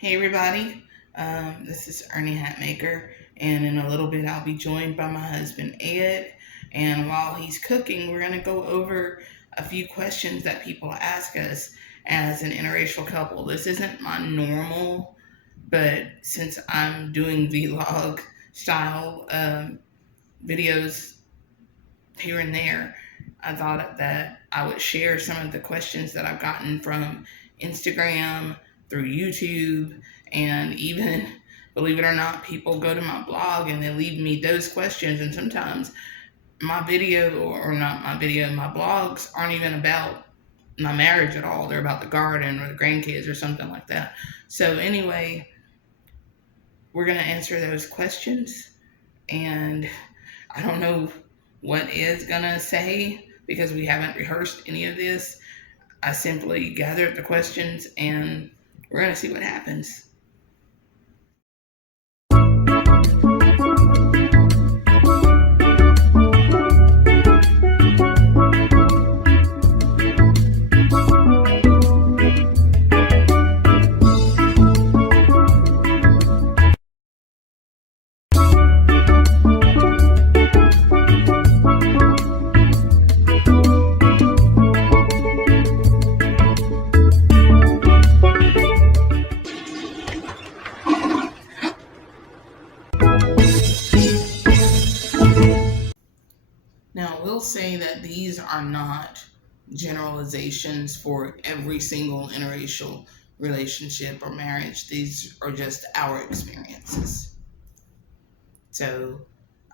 Hey everybody, this is Ernie Hatmaker, and in a little bit I'll be joined by my husband Ed. And while he's cooking, we're going to go over a few questions that people ask us as an interracial couple. This isn't my normal, but since I'm doing vlog style videos here and there, I thought that I would share some of the questions that I've gotten from Instagram, through YouTube, and even, believe it or not, people go to my blog and they leave me those questions. And sometimes my video, or not my video, my blogs aren't even about my marriage at all. They're about the garden or the grandkids or something like that. So anyway, we're going to answer those questions. And I don't know what is going to say because we haven't rehearsed any of this. I simply gathered the questions and we're going to see what happens. Now, we'll say that these are not generalizations for every single interracial relationship or marriage. These are just our experiences. So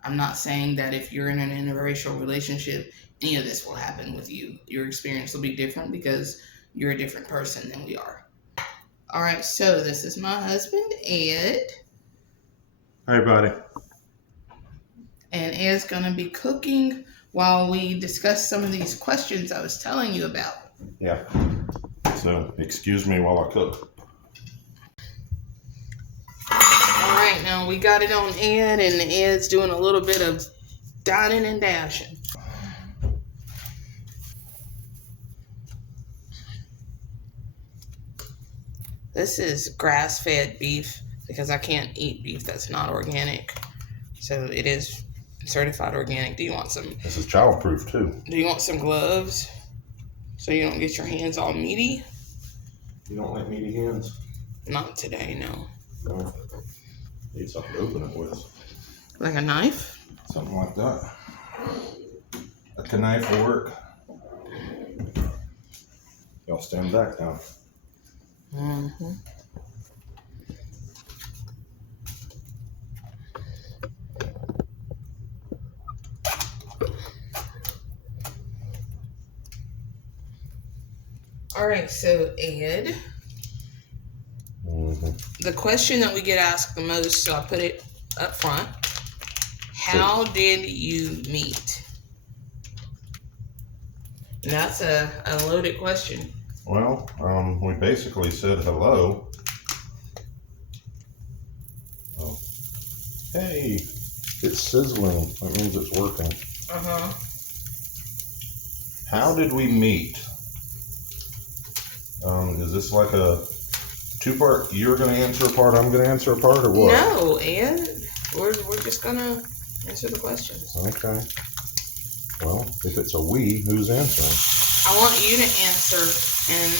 I'm not saying that if you're in an interracial relationship, any of this will happen with you. Your experience will be different because you're a different person than we are. All right, so this is my husband, Ed. Hey, buddy. And Ed's going to be cooking while we discuss some of these questions I was telling you about. Yeah. So, excuse me while I cook. All right, now we got it on Ed, and Ed's doing a little bit of dining and dashing. This is grass-fed beef because I can't eat beef that's not organic. So it is certified organic. Do you want some? This is childproof too. Do you want some gloves so you don't get your hands all meaty? You don't like meaty hands? Not today, no. No. Need something to open it with. Like a knife? Something like that. A knife will work. Y'all stand back now. Mm-hmm. All right, so Ed, the question that we get asked the most, so I put it up front. How did you meet? And that's a loaded question. Well, we basically said hello. Oh. Hey, it's sizzling. That means it's working. Uh-huh. How did we meet? Is this like a two-part? You're going to answer a part, I'm going to answer a part, or what? No, Ed. We're just going to answer the questions. Okay. Well, if it's a we, who's answering? I want you to answer, and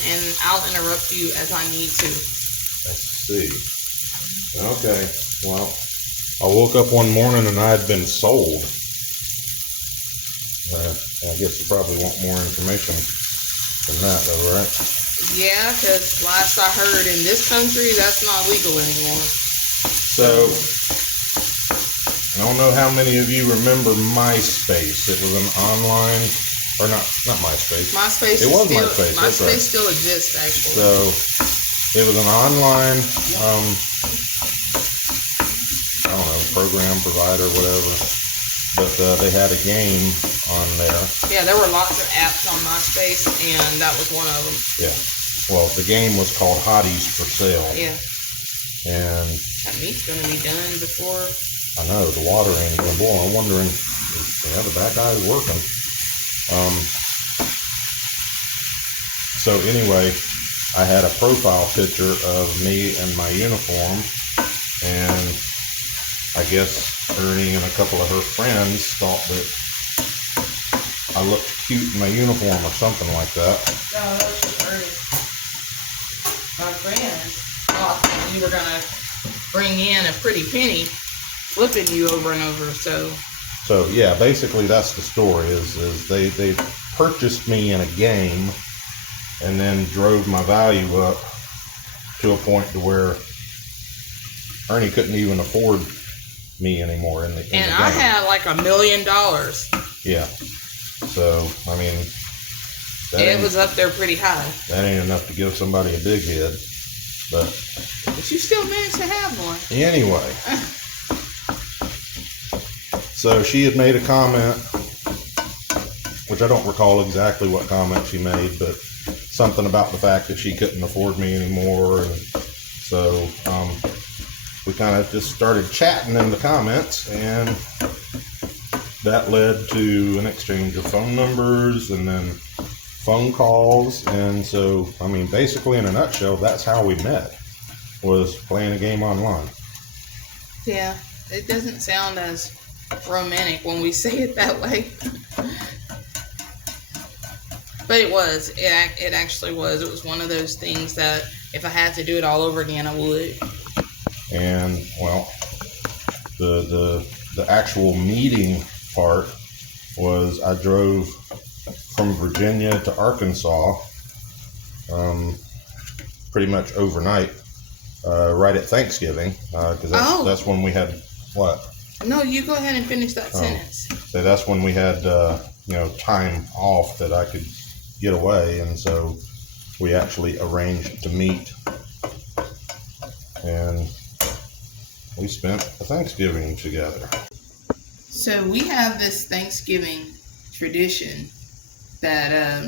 I'll interrupt you as I need to. I see. Okay. Well, I woke up one morning and I had been sold. I guess you probably want more information than that, though, right? Yeah, because last I heard in this country, that's not legal anymore. So, I don't know how many of you remember MySpace. It was an online, or not MySpace. MySpace. It was still, MySpace. That's MySpace right. still exists, actually. So, it was an online, I don't know, program, provider, whatever. But they had a game on there. Yeah, there were lots of apps on MySpace, and that was one of them. Yeah. Well, the game was called Hotties for Sale. Yeah. And that meat's going to be done before. I know, the water ain't going to boil. I'm wondering, yeah, the back eye is working. So anyway, I had a profile picture of me in my uniform, and I guess Ernie and a couple of her friends thought that I looked cute in my uniform or something like that. No, that was just Ernie. My friends thought that you were gonna bring in a pretty penny, flipping you over and over. So yeah, basically that's the story. Is they purchased me in a game, and then drove my value up to a point to where Ernie couldn't even afford me anymore in the game. I had like $1 million. Yeah. So I mean, It was up there pretty high. That ain't enough to give somebody a big head, but you still managed to have one. Anyway. So she had made a comment, which I don't recall exactly what comment she made, but something about the fact that she couldn't afford me anymore. And so we kind of just started chatting in the comments, and that led to an exchange of phone numbers and then phone calls. And so, I mean, basically in a nutshell, that's how we met, was playing a game online. Yeah, it doesn't sound as romantic when we say it that way. But it was. It actually was. It was one of those things that if I had to do it all over again, I would. And, well, the actual meeting part was I drove from Virginia to Arkansas pretty much overnight, right at Thanksgiving, because that's when we had what? No, you go ahead and finish that sentence. So that's when we had time off that I could get away, and so we actually arranged to meet, and we spent a Thanksgiving together. So we have this Thanksgiving tradition that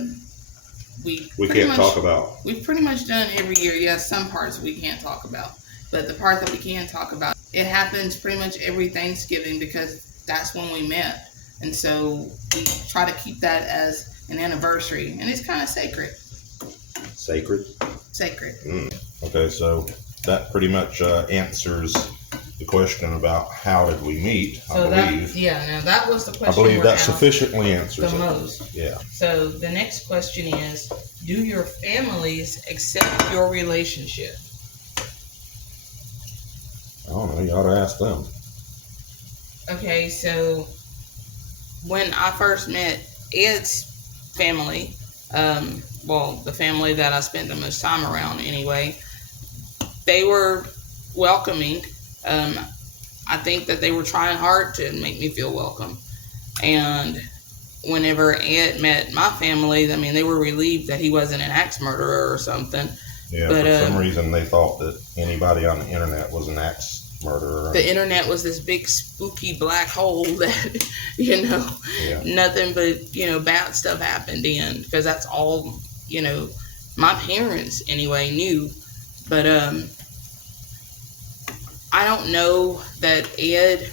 we can't talk about. We've pretty much done every year. Yes, some parts we can't talk about, but the part that we can talk about, it happens pretty much every Thanksgiving because that's when we met, and so we try to keep that as an anniversary, and it's kind of sacred. Sacred? Sacred. Okay, so that pretty much answers the question about how did we meet, I believe. Now that was the question. I believe that sufficiently answers the it. most. Yeah. So the next question is, do your families accept your relationship? I don't know, you ought to ask them. Okay, so when I first met Ed's family, the family that I spent the most time around anyway, they were welcoming. I think that they were trying hard to make me feel welcome. And whenever Ed met my family, I mean, they were relieved that he wasn't an axe murderer or something. Yeah, but for some reason they thought that anybody on the internet was an axe murderer. The internet was this big spooky black hole that, nothing but, bad stuff happened in, because that's all, my parents anyway knew. But I don't know that Ed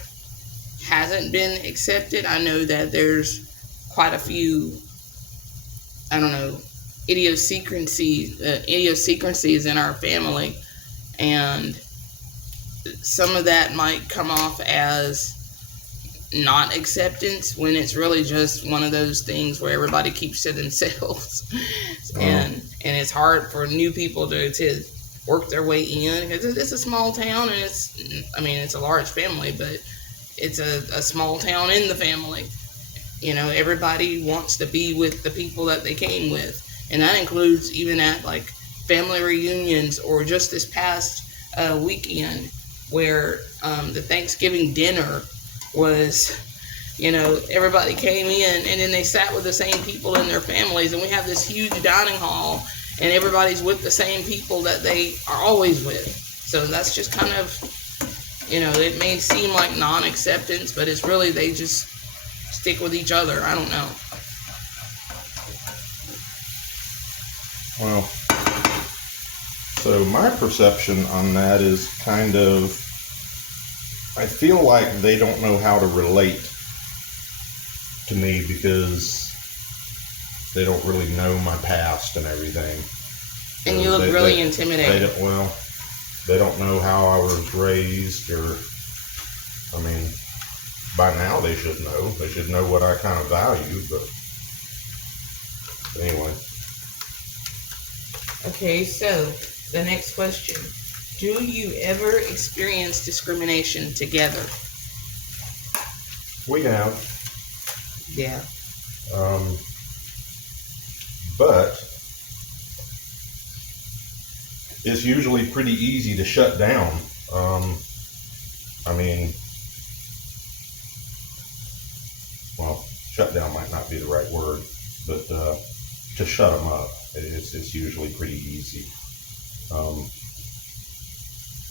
hasn't been accepted. I know that there's quite a few, idiosyncrasies in our family, and some of that might come off as not acceptance when it's really just one of those things where everybody keeps to themselves. And it's hard for new people to work their way in, because it's a small town, and it's a large family, but it's a small town in the family. Everybody wants to be with the people that they came with, and that includes even at like family reunions, or just this past weekend where the Thanksgiving dinner was, everybody came in and then they sat with the same people in their families, and we have this huge dining hall, and everybody's with the same people that they are always with. So that's just kind of, it may seem like non-acceptance, but it's really they just stick with each other. I don't know. Well, so my perception on that is kind of, I feel like they don't know how to relate to me because they don't really know my past and everything. And you look really intimidating. They don't know how I was raised, or, I mean, by now they should know. They should know what I kind of value, but anyway. Okay, so the next question. Do you ever experience discrimination together? We have. Yeah. But it's usually pretty easy to shut down. I mean, well, shut down might not be the right word, but to shut them up, it's usually pretty easy.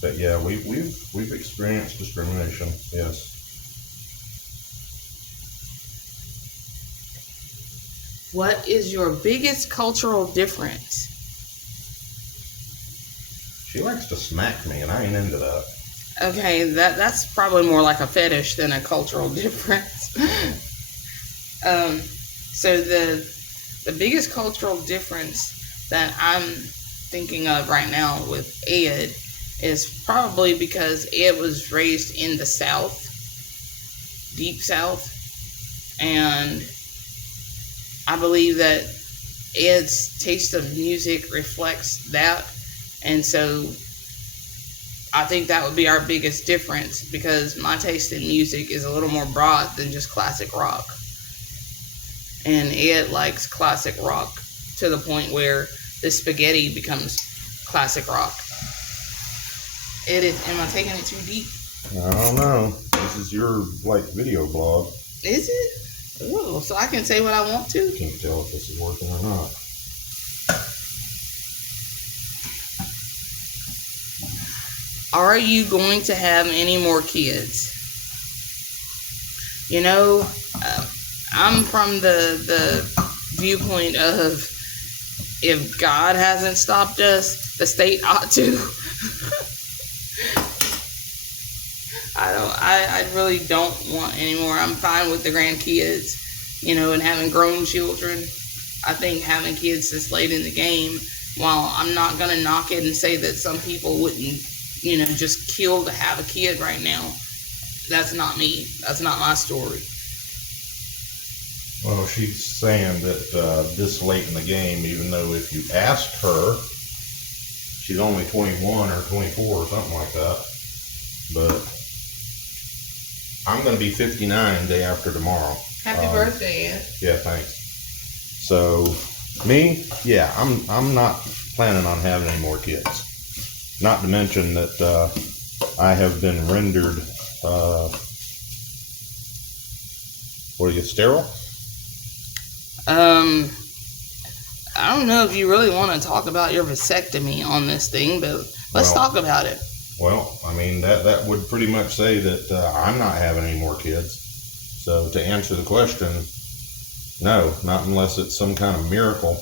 But yeah, we've experienced discrimination. Yes. What is your biggest cultural difference? She likes to smack me, and I ain't into that. Okay, that's probably more like a fetish than a cultural difference. So the biggest cultural difference that I'm thinking of right now with Ed is probably because Ed was raised in the South, deep South, and I believe that Ed's taste of music reflects that, and so I think that would be our biggest difference, because my taste in music is a little more broad than just classic rock, and Ed likes classic rock to the point where the spaghetti becomes classic rock. Am I taking it too deep? I don't know. This is your video blog. Is it? Ooh, so I can say what I want to? Can't tell if this is working or not. Are you going to have any more kids? You know, I'm from the viewpoint of, if God hasn't stopped us, the state ought to. I really don't want any more. I'm fine with the grandkids, and having grown children. I think having kids this late in the game, while I'm not going to knock it and say that some people wouldn't, just kill to have a kid right now, that's not me. That's not my story. Well, she's saying that this late in the game, even though if you asked her, she's only 21 or 24 or something like that. But I'm going to be 59 day after tomorrow. Happy birthday, Ed. Yeah, thanks. So, me, yeah, I'm not planning on having any more kids. Not to mention that I have been rendered, sterile? I don't know if you really want to talk about your vasectomy on this thing, but let's talk about it. Well, I mean, that would pretty much say that I'm not having any more kids. So to answer the question, no, not unless it's some kind of miracle.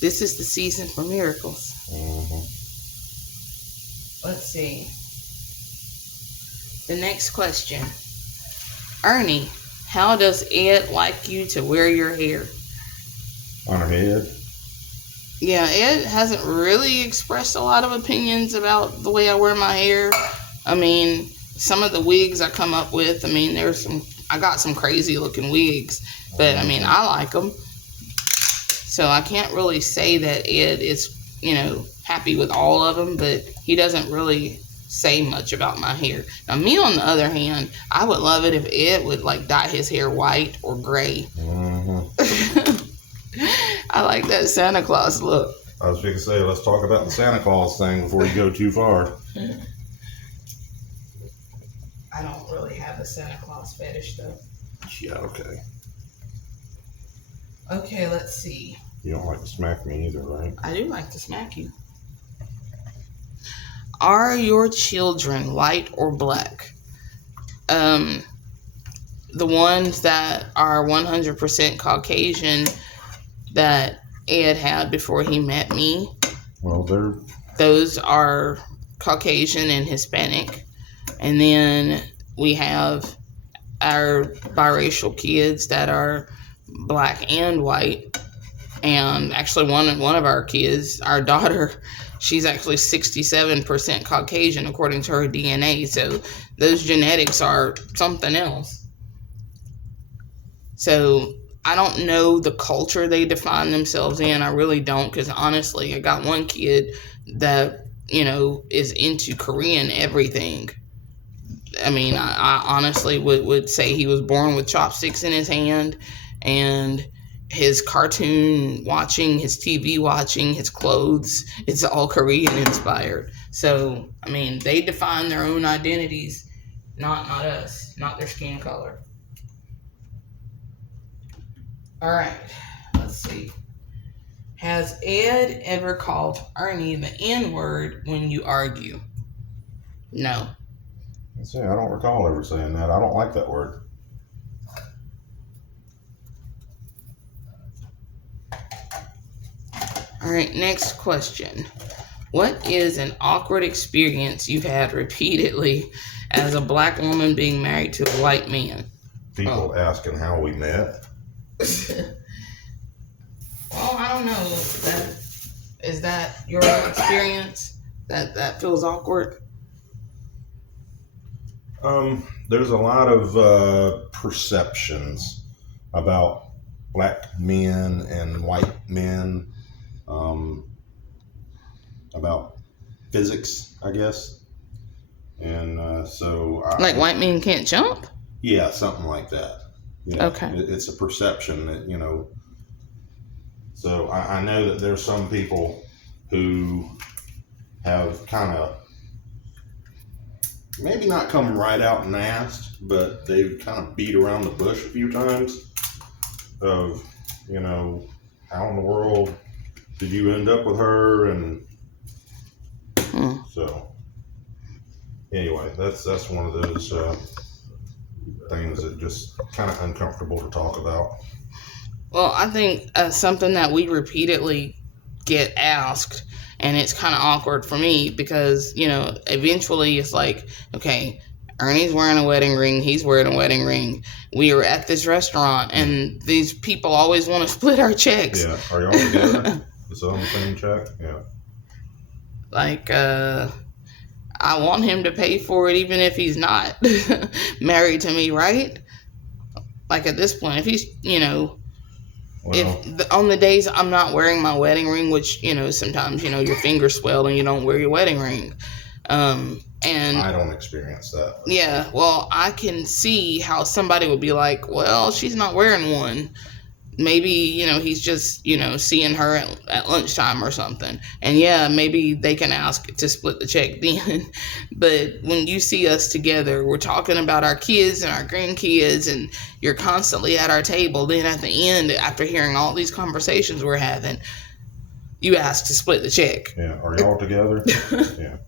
This is the season for miracles. Mm-hmm. Let's see. The next question. Ernie, how does Ed like you to wear your hair? On her head? Yeah, Ed hasn't really expressed a lot of opinions about the way I wear my hair. I mean, some of the wigs I come up with, I got some crazy looking wigs, but I like them. So I can't really say that Ed is, happy with all of them, but he doesn't really say much about my hair. Now, me, on the other hand, I would love it if Ed would dye his hair white or gray. Mm-hmm. I like that Santa Claus look. I was going to say, let's talk about the Santa Claus thing before you go too far. I don't really have a Santa Claus fetish, though. Yeah, okay. Okay, let's see. You don't like to smack me either, right? I do like to smack you. Are your children white or black? The ones that are 100% Caucasian that Ed had before he met me. Well, those are Caucasian and Hispanic. And then we have our biracial kids that are black and white. And actually, one of our kids, our daughter, she's actually 67% Caucasian according to her DNA. So those genetics are something else. So I don't know the culture they define themselves in. I really don't, because honestly, I got one kid that, is into Korean everything. I mean, I honestly would say he was born with chopsticks in his hand, and his cartoon watching, his TV watching, his clothes, it's all Korean inspired. So, I mean, they define their own identities, not us, not their skin color. All right, let's see. Has Ed ever called Ernie the N-word when you argue? No. Let's see, I don't recall ever saying that. I don't like that word. All right, next question. What is an awkward experience you've had repeatedly as a black woman being married to a white man? People asking how we met. Well, I don't know. Is that your experience? That feels awkward? There's a lot of perceptions about black men and white men, about physics, I guess. And so... Like white men can't jump? Yeah, something like that. Yeah, okay. It's a perception that, So I know that there's some people who have kind of maybe not come right out and asked, but they've kind of beat around the bush a few times of, how in the world did you end up with her? And so anyway, that's one of those things that just kind of uncomfortable to talk about. Well, I think something that we repeatedly get asked, and it's kind of awkward for me because, eventually it's like, okay, Ernie's wearing a wedding ring, he's wearing a wedding ring. We are at this restaurant, and these people always want to split our checks. Yeah, are y'all together? Is it on the same check? Yeah. Like, I want him to pay for it even if he's not married to me, right? Like, at this point, if he's, if on the days I'm not wearing my wedding ring, which, sometimes, your fingers swell and you don't wear your wedding ring. And I don't experience that. Yeah, well, I can see how somebody would be like, well, she's not wearing one. Maybe, he's just, seeing her at lunchtime or something. And yeah, maybe they can ask to split the check then. But when you see us together, we're talking about our kids and our grandkids, and you're constantly at our table. Then at the end, after hearing all these conversations we're having, you ask to split the check. Yeah, are y'all together? Yeah.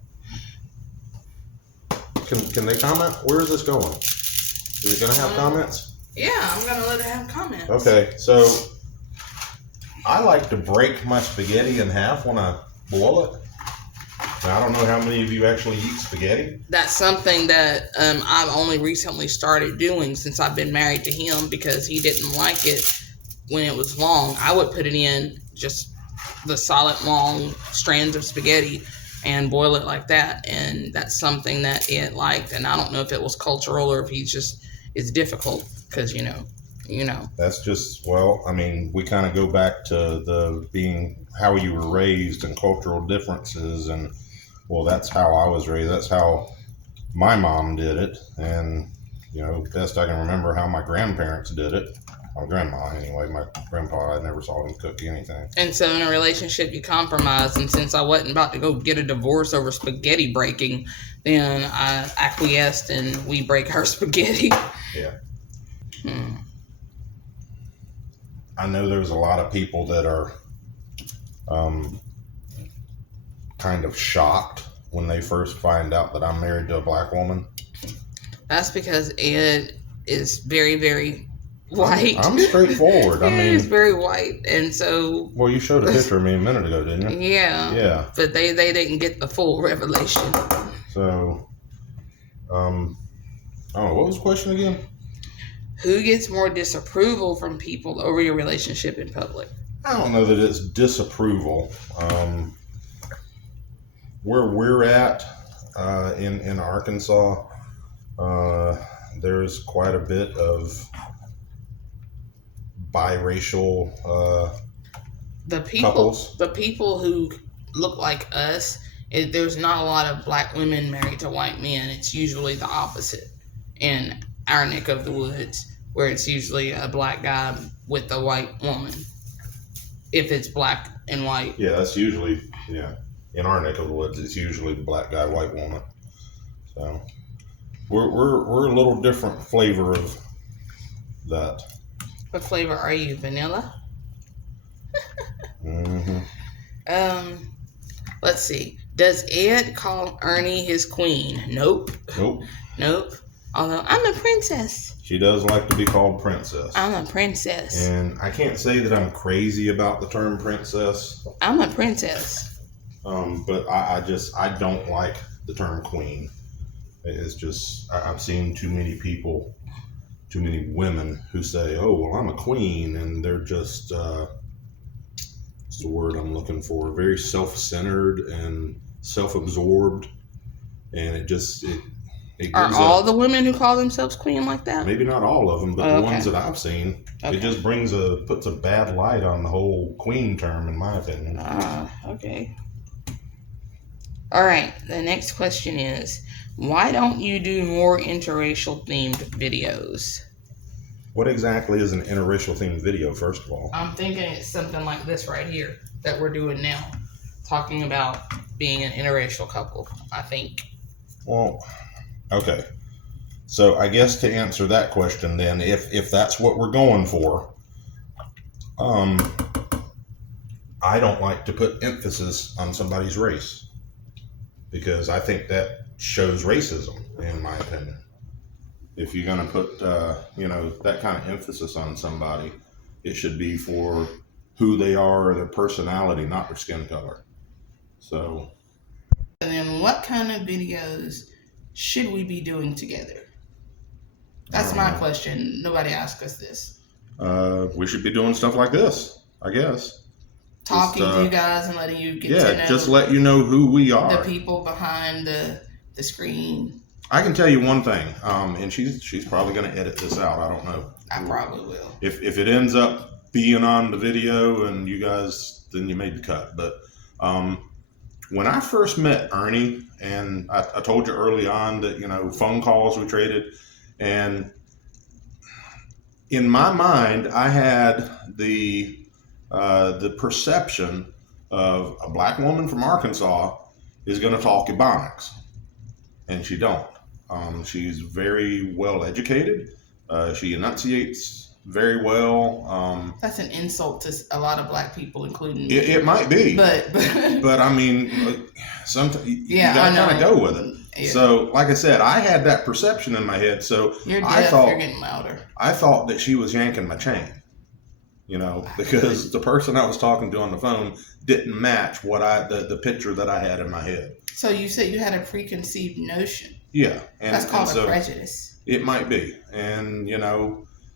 Can they comment? Where is this going? Is it going to have comments? Yeah, I'm going to let it have comments. Okay, so I like to break my spaghetti in half when I boil it. Now, I don't know how many of you actually eat spaghetti. That's something that I've only recently started doing since I've been married to him, because he didn't like it when it was long. I would put it in just the solid long strands of spaghetti and boil it like that. And that's something that Ed liked. And I don't know if it was cultural or if it's difficult. Because, That's just, we kind of go back to the being how you were raised and cultural differences. And, that's how I was raised. That's how my mom did it. And, best I can remember how my grandparents did it. My grandma, anyway. My grandpa, I never saw him cook anything. And so in a relationship, you compromise. And since I wasn't about to go get a divorce over spaghetti breaking, then I acquiesced and we break her spaghetti. Yeah. I know there's a lot of people that are kind of shocked when they first find out that I'm married to a black woman. That's because Ed is very, very white. I'm straightforward. He's very white, and so... Well, you showed a picture of me a minute ago, didn't you? Yeah. Yeah. But they didn't get the full revelation. So, what was the question again? Who gets more disapproval from people over your relationship in public? I don't know that it's disapproval. Where we're at in Arkansas, there's quite a bit of biracial couples. The people who look like us, there's not a lot of black women married to white men. It's usually the opposite in our neck of the woods, where it's usually a black guy with a white woman. If it's black and white. Yeah, that's usually, in our neck of the woods, it's usually the black guy, white woman. So we're a little different flavor of that. What flavor are you? Vanilla? Mm-hmm. Let's see. Does Ed call Ernie his queen? Nope. Although I'm a princess. She does like to be called princess. I'm a princess. And I can't say that I'm crazy about the term princess. I'm a princess. But I don't like the term queen. It's just, I've seen too many people, too many women who say, oh, well, I'm a queen. And they're just, what's the word I'm looking for? Very self-centered and self-absorbed. And it are all the women who call themselves queen like that? Maybe not all of them, but the ones that I've seen, it just puts a bad light on the whole queen term, in my opinion. Okay. All right. The next question is, why don't you do more interracial themed videos? What exactly is an interracial themed video, first of all? I'm thinking it's something like this right here that we're doing now, talking about being an interracial couple, I think. Well, okay. So I guess to answer that question then, if that's what we're going for, I don't like to put emphasis on somebody's race because I think that shows racism, in my opinion. If you're going to put, that kind of emphasis on somebody, it should be for who they are, their personality, not their skin color. So. And then what kind of videos should we be doing together? That's my question. Nobody asked us this. We should be doing stuff like this, I guess. Talking to you guys and letting you get to know. Just let you know who we are. The people behind the screen. I can tell you one thing, and she's probably going to edit this out. I don't know. I probably will. If it ends up being on the video and you guys, then you made the cut. But when I first met Ernie, and I told you early on that, phone calls we traded, and in my mind, I had the perception of a black woman from Arkansas is going to talk Ebonics, and she don't. She's very well educated. She enunciates very well. That's an insult to a lot of black people, including it might be, but I mean, sometimes you gotta kind of go with it. Yeah. So, like I said, I had that perception in my head. So you're deaf, you're getting louder. I thought that she was yanking my chain, because the person I was talking to on the phone didn't match what the picture that I had in my head. So you said you had a preconceived notion. Yeah, that's called a prejudice. It might be, and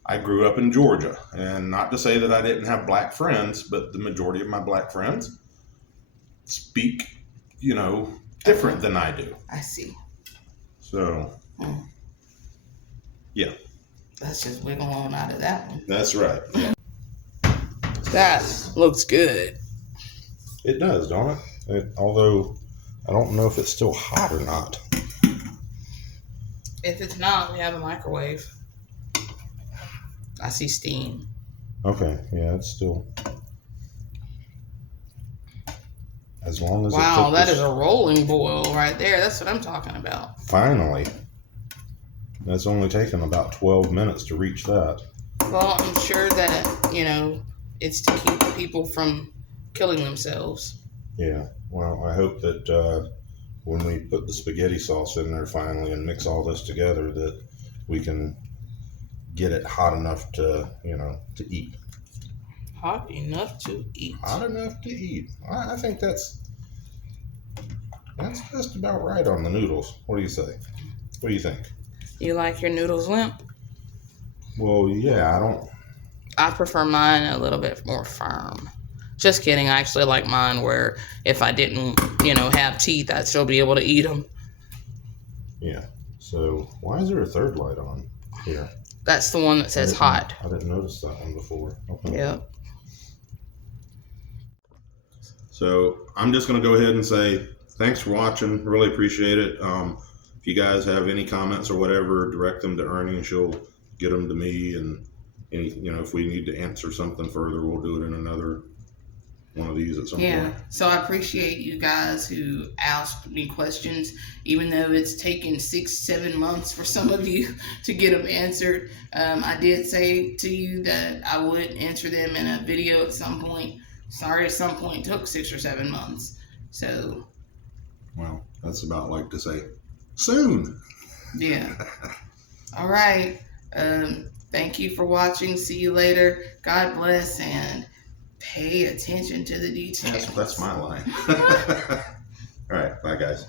I grew up in Georgia, and not to say that I didn't have black friends, but the majority of my black friends speak, different than I do. I see. So, yeah. Let's just wiggle on out of that one. That's right. Yeah. That looks good. It does, don't it? Although, I don't know if it's still hot or not. If it's not, we have a microwave. I see steam. Okay, yeah, it's still. As long as wow, that is a rolling boil right there. That's what I'm talking about. Finally. That's only taken about 12 minutes to reach that. Well, I'm sure that, it's to keep people from killing themselves. Yeah, well, I hope that when we put the spaghetti sauce in there finally and mix all this together that we can get it hot enough to, to eat. Hot enough to eat. Hot enough to eat. I think that's just about right on the noodles. What do you say? What do you think? You like your noodles limp? Well, yeah, I don't I prefer mine a little bit more firm. Just kidding. I actually like mine where if I didn't, have teeth, I'd still be able to eat them. Yeah. So why is there a third light on here? That's the one that says hot. I didn't notice that one before. Okay. Yep. So I'm just going to go ahead and say thanks for watching. Really appreciate it. If you guys have any comments or whatever, direct them to Ernie and she'll get them to me. And if we need to answer something further, we'll do it in another one of these at some point. So I appreciate you guys who asked me questions, even though it's taken 6-7 months for some of you to get them answered. I did say to you that I would answer them in a video at some point. Sorry, at some point took 6 or 7 months. So, well, that's about like to say soon. Yeah. All right. Thank you for watching. See you later. God bless and pay attention to the details. That's my line. All right. Bye, guys.